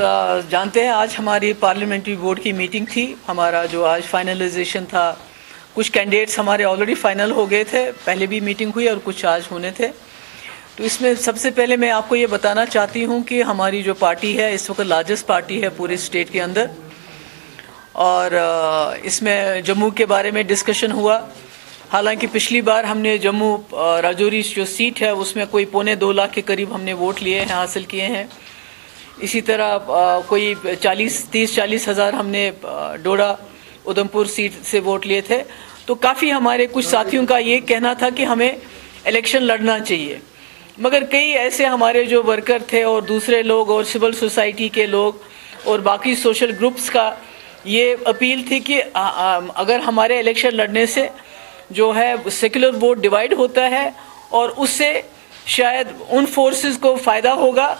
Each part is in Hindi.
जानते हैं आज हमारी पार्लियामेंट्री बोर्ड की मीटिंग थी। हमारा जो आज फाइनलाइजेशन था, कुछ कैंडिडेट्स हमारे ऑलरेडी फाइनल हो गए थे, पहले भी मीटिंग हुई और कुछ आज होने थे। तो इसमें सबसे पहले मैं आपको ये बताना चाहती हूँ कि हमारी जो पार्टी है इस वक्त लार्जेस्ट पार्टी है पूरे स्टेट के अंदर, और इसमें जम्मू के बारे में डिस्कशन हुआ। हालांकि पिछली बार हमने जम्मू राजौरी जो सीट है उसमें कोई 2.25 लाख के करीब हमने वोट लिए हैं, हासिल किए हैं। इसी तरह कोई 30-40 हज़ार हमने डोडा उधमपुर सीट से वोट लिए थे। तो काफ़ी हमारे कुछ साथियों का ये कहना था कि हमें इलेक्शन लड़ना चाहिए, मगर कई ऐसे हमारे जो वर्कर थे और दूसरे लोग और सिविल सोसाइटी के लोग और बाकी सोशल ग्रुप्स का ये अपील थी कि अगर हमारे इलेक्शन लड़ने से जो है सेकुलर वोट डिवाइड होता है और उससे शायद उन फोर्सेस को फ़ायदा होगा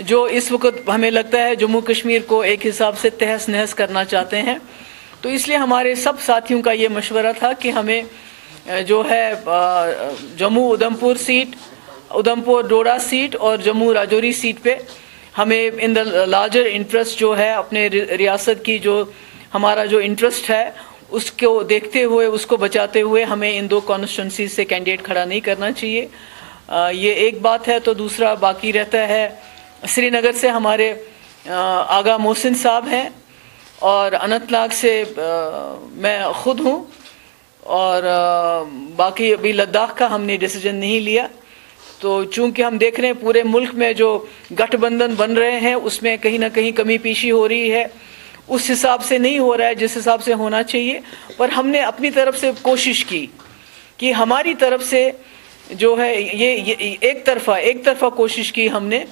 जो इस वक्त हमें लगता है जम्मू कश्मीर को एक हिसाब से तहस नहस करना चाहते हैं। तो इसलिए हमारे सब साथियों का ये मशवरा था कि हमें जो है जम्मू उधमपुर सीट, उधमपुर डोडा सीट और जम्मू राजौरी सीट पे हमें इन द लार्जर इंटरेस्ट जो है अपने रियासत की जो हमारा जो इंटरेस्ट है उसको देखते हुए, उसको बचाते हुए हमें इन 2 कॉन्स्टिट्यूंसी से कैंडिडेट खड़ा नहीं करना चाहिए। ये एक बात है। तो दूसरा बाकी रहता है श्रीनगर से हमारे आगा मोहसिन साहब हैं और अनंतनाग से मैं ख़ुद हूँ, और बाकी अभी लद्दाख का हमने डिसीजन नहीं लिया। तो चूंकि हम देख रहे हैं पूरे मुल्क में जो गठबंधन बन रहे हैं उसमें कहीं ना कहीं कमी पेशी हो रही है, उस हिसाब से नहीं हो रहा है जिस हिसाब से होना चाहिए। पर हमने अपनी तरफ से कोशिश की कि हमारी तरफ से जो है ये एक तरफा कोशिश की हमने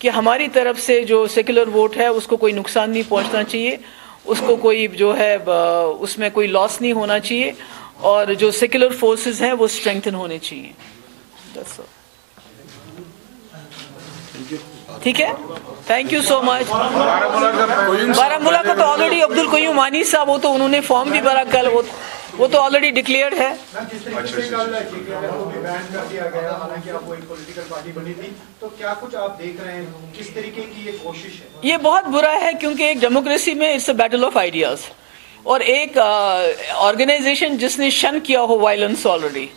कि हमारी तरफ से जो सेकुलर वोट है उसको कोई नुकसान नहीं पहुंचना चाहिए, उसको कोई जो है उसमें कोई लॉस नहीं होना चाहिए, और जो सेकुलर फोर्सेस हैं वो स्ट्रेंथन होने चाहिए। ठीक है, thank you so much. Baramulla का तो ऑलरेडी अब्दुल कयूम मानी साहब, वो तो उन्होंने फॉर्म भी भरा कल, वो तो ऑलरेडी डिक्लेयर्ड है। तो क्या कुछ आप देख रहे हैं, किस तरीके की ये कोशिश है? ये बहुत बुरा है क्योंकि एक डेमोक्रेसी में it's a battle of ideas, और एक ऑर्गेनाइजेशन जिसने शन किया हो वायलेंस ऑलरेडी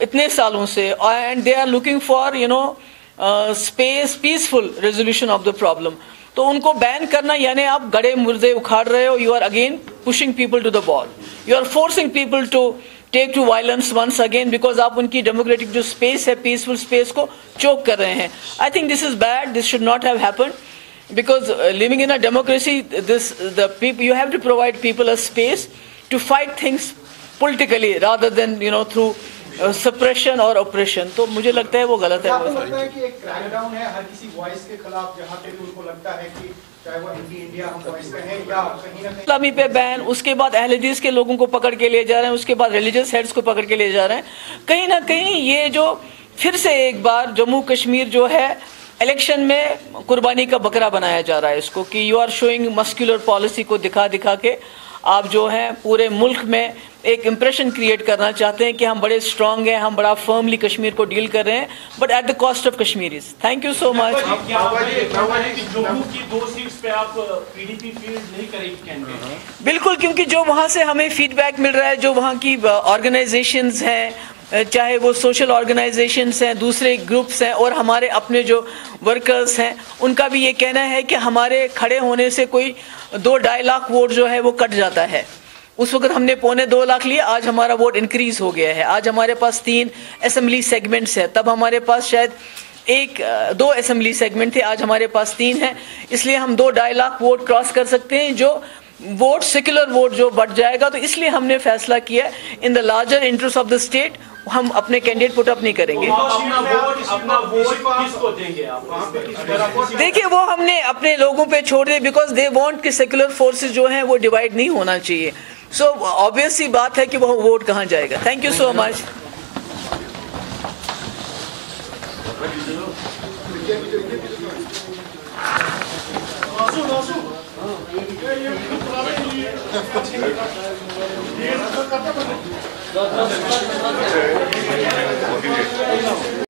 इतने सालों से, and they are looking for space peaceful resolution of the problem, तो उनको बैन करना यानी आप गड़े मुर्दे उखाड़ रहे हो। You are again pushing people to the wall, you are forcing people to take to violence once again, because आप उनकी डेमोक्रेटिक जो स्पेस है, पीसफुल स्पेस को चोक कर रहे हैं। I think this is bad, this should not have happened, because living in a democracy, you have to provide people a space to fight things politically rather than through suppression or oppression. तो मुझे लगता है वो गलत है। आपको लगता है कि एक क्रैकडाउन है हर किसी वॉइस के खिलाफ, जहाँ पे उनको लगता है कि चाहे वो एंटी इंडिया हम वॉइस का है या कहीं ना कहीं इस्लामी पे बैन, उसके बाद अहले हदीस के लोगों को पकड़ के ले जा रहे हैं, उसके बाद रिलीजियस हेड्स को पकड़ के ले जा रहे हैं। कहीं ना कहीं ये जो फिर से एक बार जम्मू कश्मीर जो है इलेक्शन में कुर्बानी का बकरा बनाया जा रहा है इसको, कि you are showing muscular policy को दिखा दिखा के आप जो हैं पूरे मुल्क में एक इम्प्रेशन क्रिएट करना चाहते हैं कि हम बड़े स्ट्रांग हैं, हम बड़ा फर्मली कश्मीर को डील कर रहे हैं, but at the cost of Kashmiris. Thank you so much. बिल्कुल, क्योंकि जो वहाँ से हमें फीडबैक मिल रहा है, जो वहाँ की ऑर्गेनाइजेशंस हैं, चाहे वो सोशल ऑर्गेनाइजेशंस हैं, दूसरे ग्रुप्स हैं, और हमारे अपने जो वर्कर्स हैं, उनका भी ये कहना है कि हमारे खड़े होने से कोई 2-2.5 लाख वोट जो है वो कट जाता है। उस वक्त हमने 2.25 लाख लिए, आज हमारा वोट इंक्रीज हो गया है। आज हमारे पास 3 असेंबली सेगमेंट्स है, तब हमारे पास शायद 1-2 असेंबली सेगमेंट थे, आज हमारे पास 3 है। इसलिए हम 2-2.5 लाख वोट क्रॉस कर सकते हैं, जो वोट सेकुलर वोट जो बढ़ जाएगा। तो इसलिए हमने फैसला किया in the larger interest of the state हम अपने कैंडिडेट पुट अप नहीं करेंगे। अपना वोट किसको देंगे आप? देखिए, वो हमने अपने लोगों पे छोड़ दिए, बिकॉज दे वांट कि सेकुलर फोर्सेस जो हैं वो डिवाइड नहीं होना चाहिए। सो ऑब्वियस सी बात है कि वो वोट कहाँ जाएगा। Thank you so much. Okay.